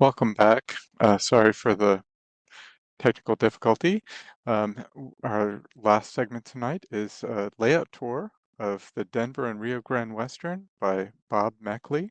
Welcome back. Sorry for the technical difficulty. Our last segment tonight is a layout tour of the Denver and Rio Grande Western by Bob Meckley.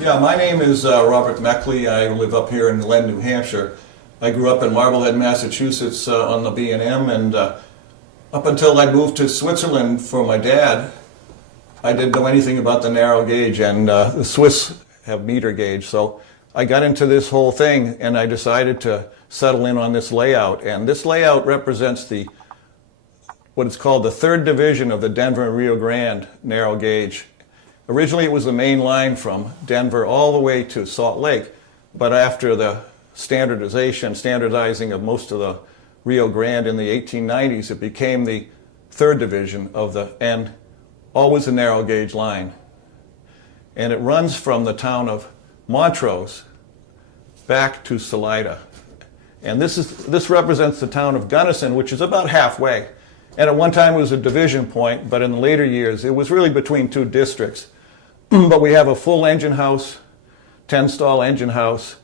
Yeah, my name is Robert Meckley. I live up here in Glen, New Hampshire. I grew up in Marblehead, Massachusetts on the B&M, and up until I moved to Switzerland for my dad, I didn't know anything about the narrow gauge, and the Swiss have meter gauge. So I got into this whole thing, and I decided to settle in on this layout. And this layout represents what is called the third division of the Denver and Rio Grande narrow gauge. Originally, it was the main line from Denver all the way to Salt Lake, but after the standardizing of most of the Rio Grande in the 1890s, it became the third division and always a narrow gauge line. And it runs from the town of Montrose back to Salida. And this represents the town of Gunnison, which is about halfway. And at one time it was a division point, but in the later years it was really between two districts. But we have a full engine house, 10-stall engine house,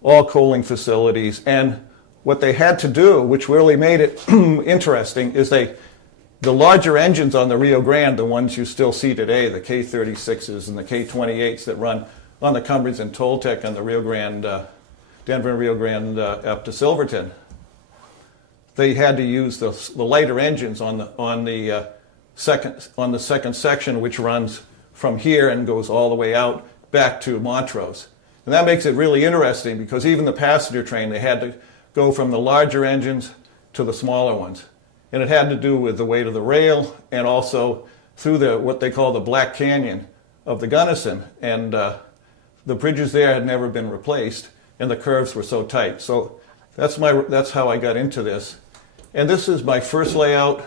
all coaling facilities. And what they had to do, which really made it interesting, is the larger engines on the Rio Grande, the ones you still see today, the K36s and the K28s that run on the Cumbres and Toltec and the Rio Grande, Denver and Rio Grande up to Silverton. They had to use the lighter engines on the second section, which runs from here and goes all the way out back to Montrose. And that makes it really interesting because even the passenger train, they had to go from the larger engines to the smaller ones. And it had to do with the weight of the rail and also through what they call the Black Canyon of the Gunnison. And the bridges there had never been replaced and the curves were so tight. So that's how I got into this. And this is my first layout,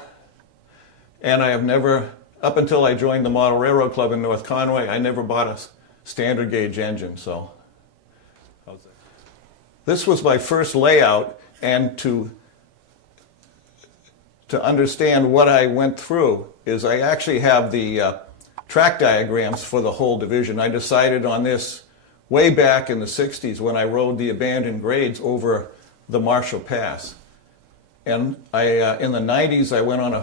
and I have never, up until I joined the Model Railroad Club in North Conway, I never bought a standard gauge engine. So how's that? This was my first layout, and to understand what I went through is I actually have the track diagrams for the whole division. I decided on this way back in the 60s when I rode the abandoned grades over the Marshall Pass. And in the 90s, I went on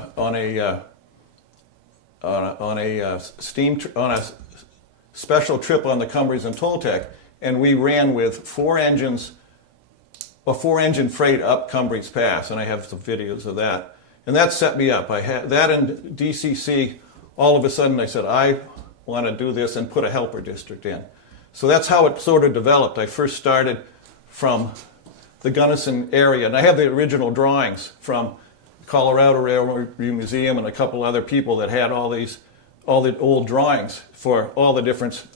a special trip on the Cumbres and Toltec, and we ran with a four-engine freight up Cumbres Pass, and I have some videos of that. And that set me up. I had that in DCC. All of a sudden, I said, I want to do this and put a helper district in. So that's how it sort of developed. I first started from the Gunnison area, and I have the original drawings from Colorado Railroad Museum and a couple other people that had all the old drawings for all the different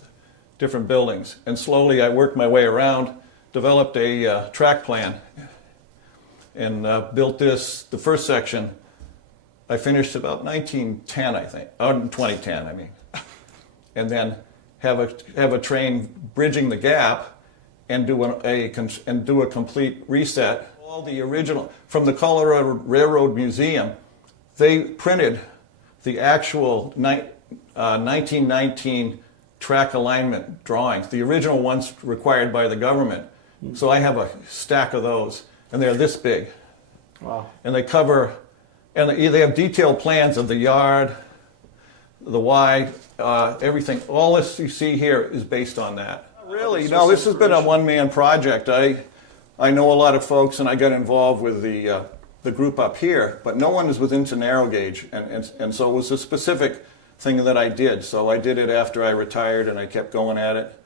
buildings. And slowly I worked my way around, developed a track plan, and built this. The first section I finished about 1910, I think, 2010, I mean, and then have a train bridging the gap and do a complete reset. All the original from the Colorado Railroad Museum, they printed the actual 1919 track alignment drawings, the original ones required by the government. So I have a stack of those, and they're this big. Wow! And they they have detailed plans of the yard, the wide, everything. All this you see here is based on that. Really? No, this has been a one-man project. I know a lot of folks, and I got involved with the group up here, but no one was into narrow gauge, and so it was a specific thing that I did. So I did it after I retired, and I kept going at it,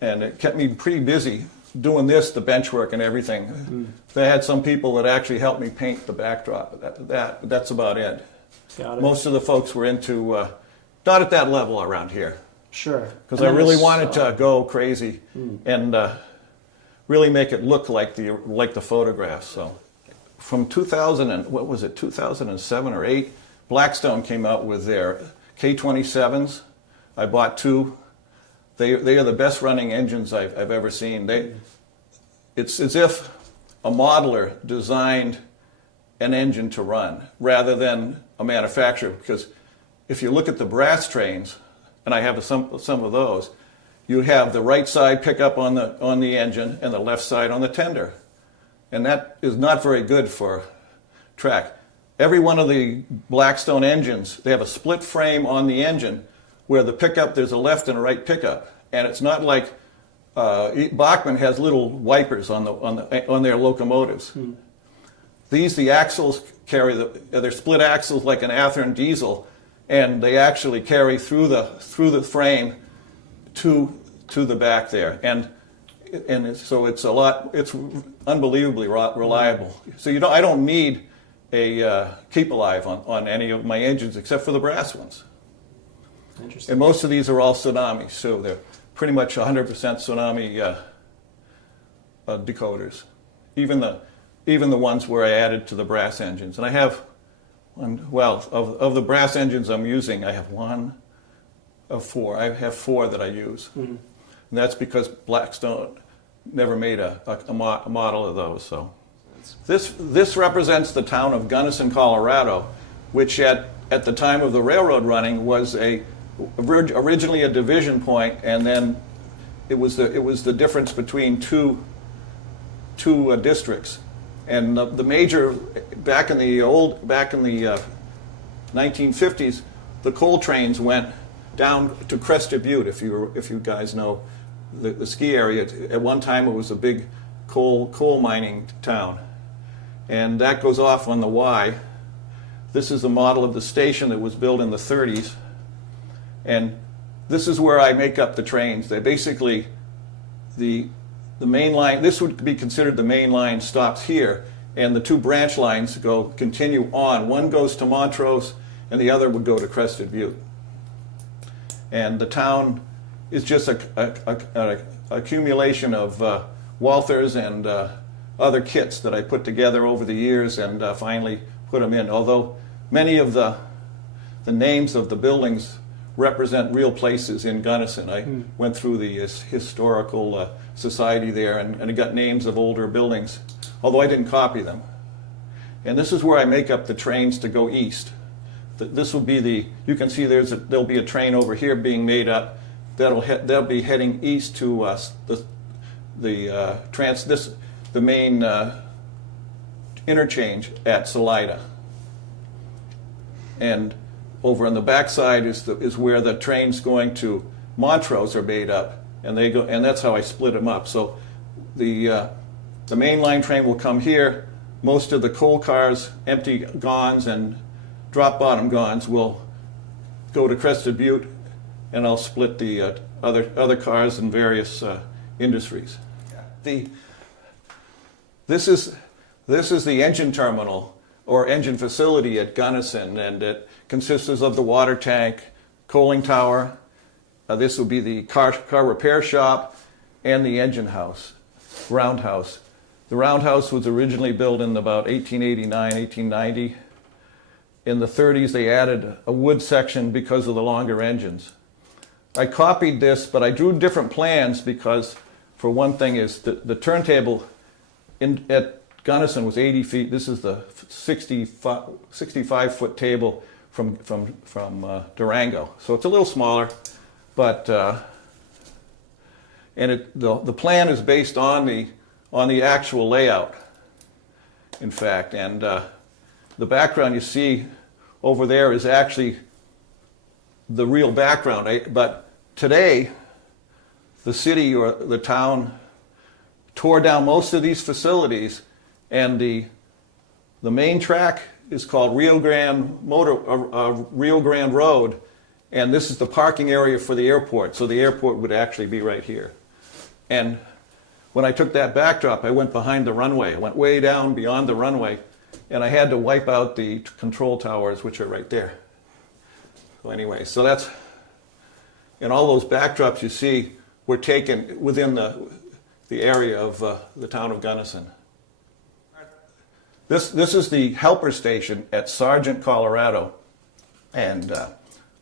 and it kept me pretty busy doing this, the bench work and everything. Mm-hmm. They had some people that actually helped me paint the backdrop. That's about it. Got it. Most of the folks were into, not at that level around here. Sure. Because And I then really this, wanted to go crazy and really make it look like the photographs. So, from 2000 and what was it, 2007 or 8, Blackstone came out with their K27s. I bought 2. They are the best running engines I've ever seen. It's as if a modeler designed an engine to run rather than a manufacturer. Because if you look at the brass trains, and I have some of those, you have the right side pickup on the engine and the left side on the tender. And that is not very good for track. Every one of the Blackstone engines, they have a split frame on the engine where the pickup, there's a left and a right pickup. And it's not like Bachmann has little wipers on their locomotives. The axles carry they're split axles like an Athearn diesel, and they actually carry through the frame to the back there, and so it's unbelievably reliable. So I don't need a keep alive on any of my engines except for the brass ones. Interesting. And most of these are all tsunamis, so they're pretty much 100% tsunami decoders. Even the ones where I added to the brass engines, and I have of the brass engines I'm using, I have 1 of 4. I have 4 that I use. And that's because Blackstone never made a model of those. So this represents the town of Gunnison, Colorado, which at the time of the railroad running was originally a division point, and then it was the difference between two districts. And the major back in the 1950s, the coal trains went down to Crested Butte. If you guys know the ski area, at one time it was a big coal mining town, and that goes off on the Y. This is the model of the station that was built in the 30s, and this is where I make up the trains. They basically the main line. This would be considered the main line stops here, and the 2 branch lines continue on. One goes to Montrose, and the other would go to Crested Butte. And the town is just a accumulation of Walthers and other kits that I put together over the years and finally put them in. Although many of the names of the buildings represent real places in Gunnison. I went through the historical society there and I got names of older buildings, although I didn't copy them. And this is where I make up the trains to go east. This will be you can see there'll be a train over here being made up that'll be heading east to the main interchange at Salida. And over on the backside is where the trains going to Montrose are made up, and that's how I split them up. So the main line train will come here. Most of the coal cars, empty gons and drop bottom gons, will go to Crested Butte, and I'll split the other cars in various industries. This is the engine terminal or engine facility at Gunnison, and it consists of the water tank, coaling tower. This will be the car repair shop and the engine house, roundhouse. The roundhouse was originally built in about 1889, 1890. In the 30s, they added a wood section because of the longer engines. I copied this, but I drew different plans because, for one thing, is the turntable at Gunnison was 80 feet. This is the 65-foot table from Durango. So it's a little smaller, but the plan is based on the actual layout, in fact. And the background you see over there is actually the real background. But today, the city or the town tore down most of these facilities, and the main track is called Rio Grande Road, and this is the parking area for the airport. So the airport would actually be right here. And when I took that backdrop, I went behind the runway. I went way down beyond the runway, and I had to wipe out the control towers, which are right there. So anyway, so that's, and all those backdrops you see were taken within the area of the town of Gunnison. This is the helper station at Sargent, Colorado, and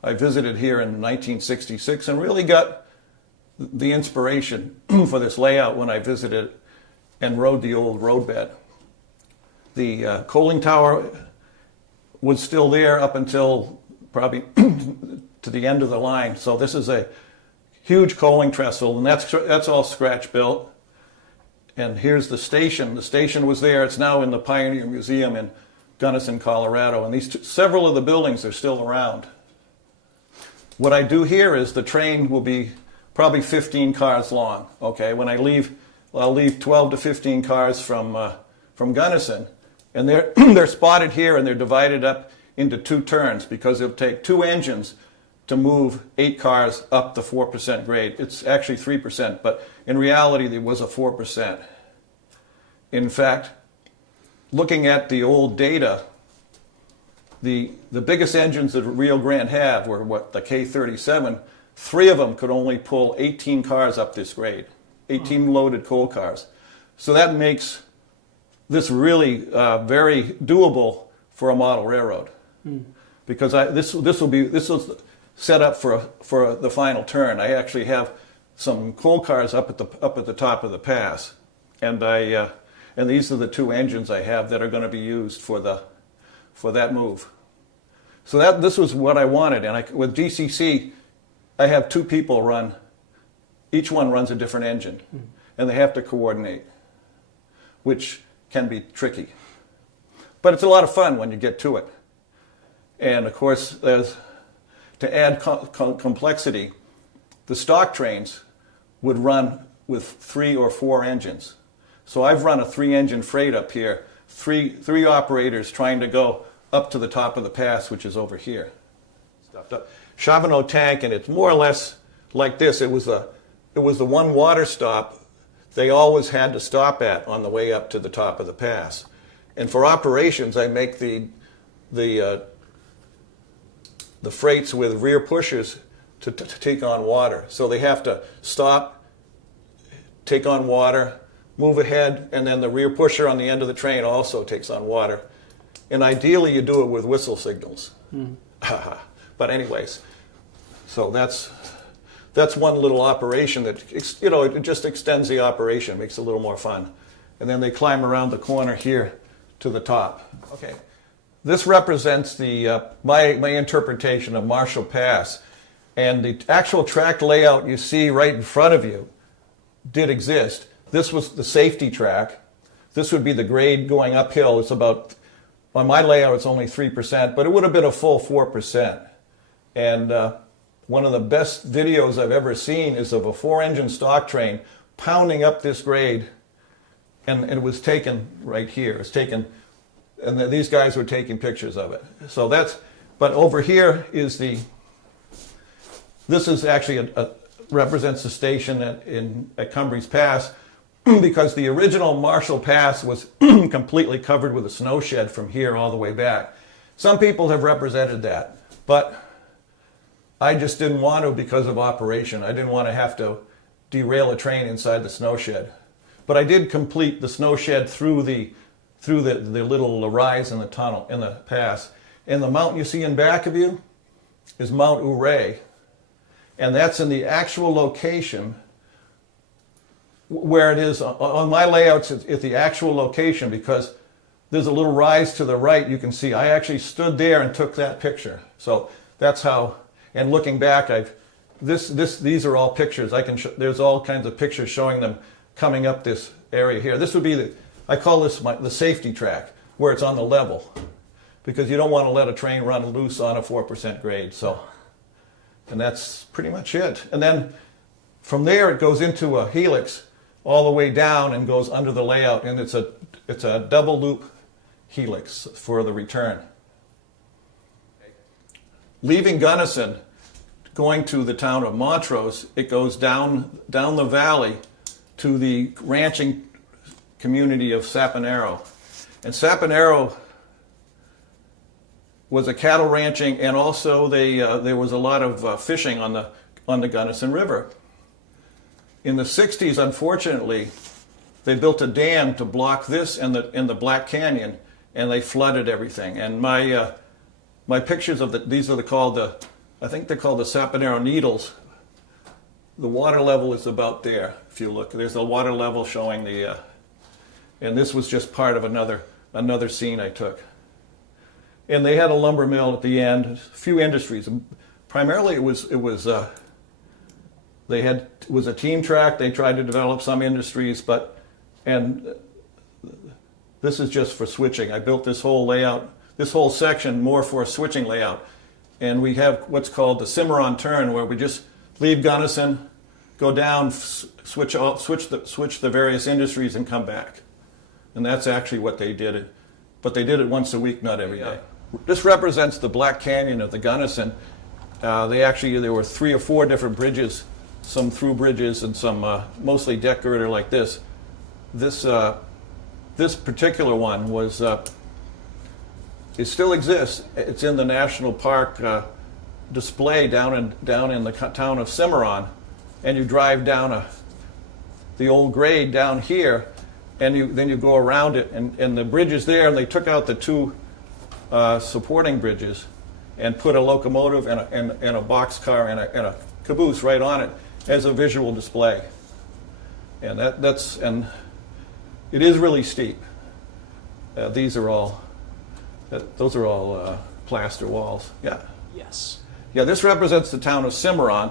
I visited here in 1966 and really got the inspiration for this layout when I visited and rode the old roadbed. The coaling tower was still there up until probably to the end of the line. So this is a huge coaling trestle, and that's all scratch built. And here's the station. The station was there. It's now in the Pioneer Museum in Gunnison, Colorado. And these several of the buildings are still around. What I do here is the train will be probably 15 cars long. Okay, when I leave, I'll leave 12 to 15 cars from Gunnison, and they're spotted here, and they're divided up into 2 turns because it'll take 2 engines to move 8 cars up the 4% grade. It's actually 3%, but in reality, there was a 4%. In fact, looking at the old data, the biggest engines that Rio Grande had were the K37. 3 of them could only pull 18 cars up this grade, 18 loaded coal cars. So that makes this really very doable for a model railroad, because this was set up for the final turn. I actually have some coal cars up at the top of the pass, and these are the 2 engines I have that are going to be used for that move. So this was what I wanted, and with GCC, I have 2 people run. Each one runs a different engine, and they have to coordinate, which can be tricky. But it's a lot of fun when you get to it. And of course, to add complexity, the stock trains would run with 3 or 4 engines. So I've run a 3-engine freight up here, three operators trying to go up to the top of the pass, which is over here. Charbonneau tank, and it's more or less like this. It was the one water stop they always had to stop at on the way up to the top of the pass. And for operations, I make the freights with rear pushers to take on water. So they have to stop, take on water, move ahead, and then the rear pusher on the end of the train also takes on water. And ideally, you do it with whistle signals. But anyways, so that's one little operation that, it just extends the operation, makes it a little more fun. And then they climb around the corner here to the top. Okay, this represents my interpretation of Marshall Pass, and the actual track layout you see right in front of you did exist. This was the safety track. This would be the grade going uphill. It's about, on my layout, it's only 3%, but it would have been a full 4%. And one of the best videos I've ever seen is of a 4-engine stock train pounding up this grade, and it was taken right here. It was taken, and these guys were taking pictures of it. So but over here is this is actually represents the station at Cumbries Pass, because the original Marshall Pass was completely covered with a snow shed from here all the way back. Some people have represented that, but I just didn't want to because of operation. I didn't want to have to derail a train inside the snow shed. But I did complete the snow shed through the little rise in the tunnel, in the pass. And the mountain you see in back of you is Mount Ouray. And that's in the actual location where it is. On my layouts, it's at the actual location, because there's a little rise to the right. You can see I actually stood there and took that picture. So that's how. And looking back, these are all pictures. There's all kinds of pictures showing them coming up this area here. This would be I call this the safety track, where it's on the level, because you don't want to let a train run loose on a 4% grade. So, and that's pretty much it. And then from there, it goes into a helix all the way down and goes under the layout, and it's a double loop helix for the return. Leaving Gunnison, going to the town of Montrose, it goes down the valley to the ranching community of Saponaro. And Saponaro was a cattle ranching, and also there was a lot of fishing on the Gunnison River. In the 60s, unfortunately, they built a dam to block this in the Black Canyon, and they flooded everything. And my pictures of these are called I think they're called the Saponaro Needles. The water level is about there. If you look, there's a water level showing and this was just part of another scene I took. And they had a lumber mill at the end, a few industries. Primarily it was a team track. They tried to develop some industries, and this is just for switching. I built this whole layout, this whole section more for a switching layout. And we have what's called the Cimarron turn, where we just leave Gunnison, go down, switch the various industries, and come back. And that's actually what they did. But they did it once a week, not every day. This represents the Black Canyon of the Gunnison. There were 3 or 4 different bridges, some through bridges and some mostly deck girder like this. This particular one was, it still exists. It's in the National Park display down in the town of Cimarron, and you drive down the old grade down here, and then you go around it, and the bridge is there, and they took out the 2 supporting bridges and put a locomotive and a boxcar and a caboose right on it as a visual display. And and it is really steep. Those are all plaster walls. Yeah. Yes. Yeah. This represents the town of Cimarron,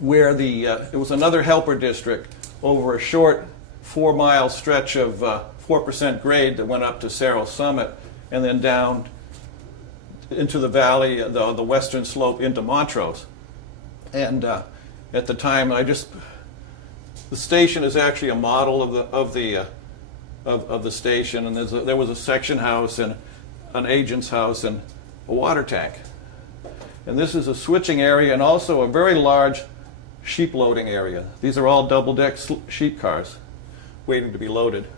where it was another helper district over a short 4-mile stretch of 4% grade that went up to Cerro Summit, and then down into the valley, the western slope into Montrose. And at the time, the station is actually a model of the station, and there was a section house and an agent's house and a water tank. And this is a switching area and also a very large sheep loading area. These are all double-deck sheep cars waiting to be loaded.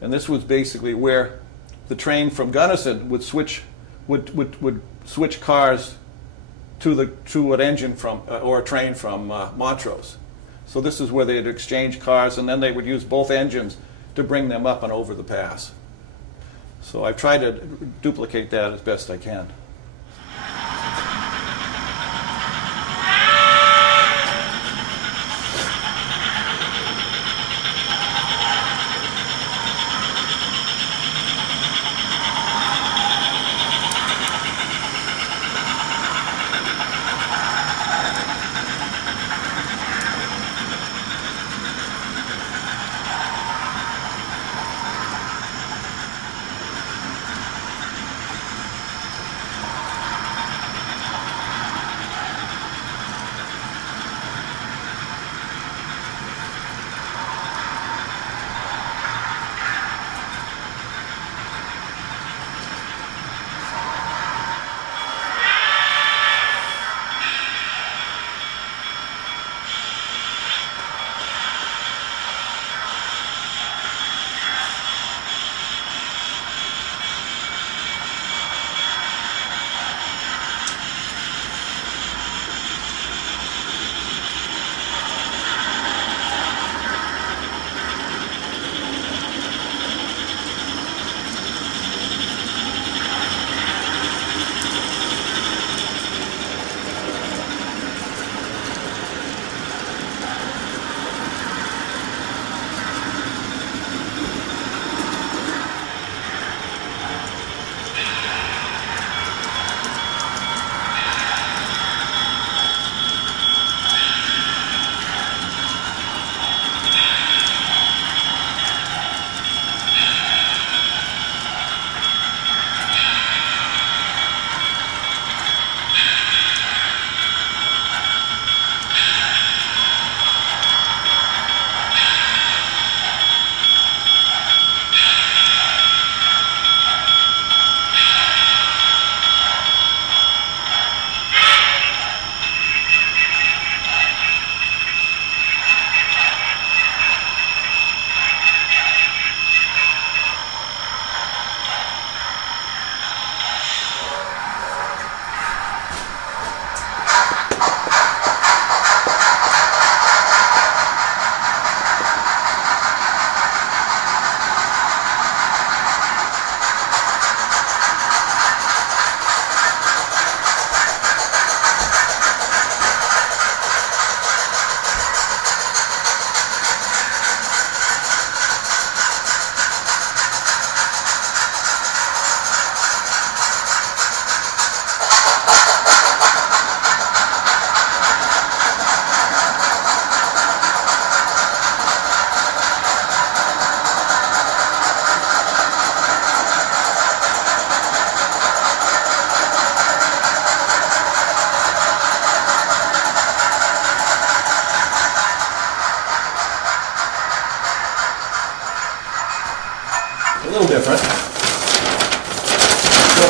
And this was basically where the train from Gunnison would switch cars to an engine from or a train from Montrose. So this is where they'd exchange cars, and then they would use both engines to bring them up and over the pass. So I've tried to duplicate that as best I can.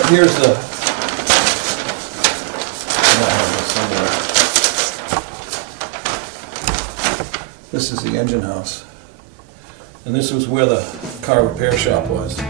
here's the, I have this somewhere. This is the engine house. And this was where the car repair shop was.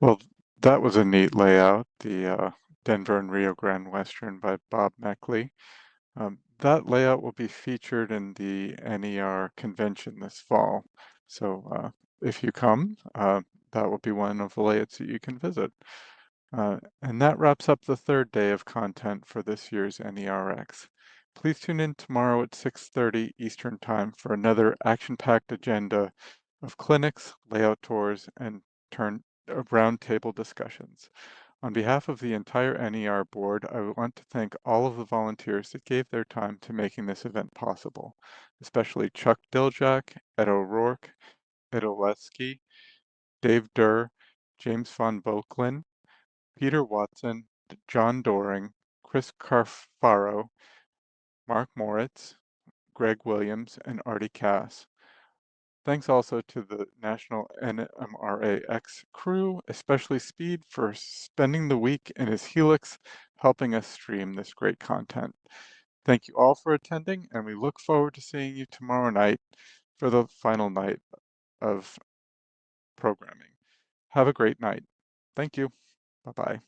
Well, that was a neat layout, the Denver and Rio Grande Western by Bob Meckley. That layout will be featured in the NER convention this fall. So if you come, that will be one of the layouts that you can visit. And that wraps up the third day of content for this year's NERx. Please tune in tomorrow at 6:30 Eastern Time for another action-packed agenda of clinics, layout tours, and roundtable discussions. On behalf of the entire NER board, I want to thank all of the volunteers that gave their time to making this event possible, especially Chuck Diljak, Ed O'Rourke, Ed Oleski, Dave Durr, James von Boeklin, Peter Watson, John Doring, Chris Carfaro, Mark Moritz, Greg Williams, and Artie Cass. Thanks also to the National NMRAX crew, especially Speed, for spending the week in his Helix helping us stream this great content. Thank you all for attending, and we look forward to seeing you tomorrow night for the final night of programming. Have a great night. Thank you. Bye-bye.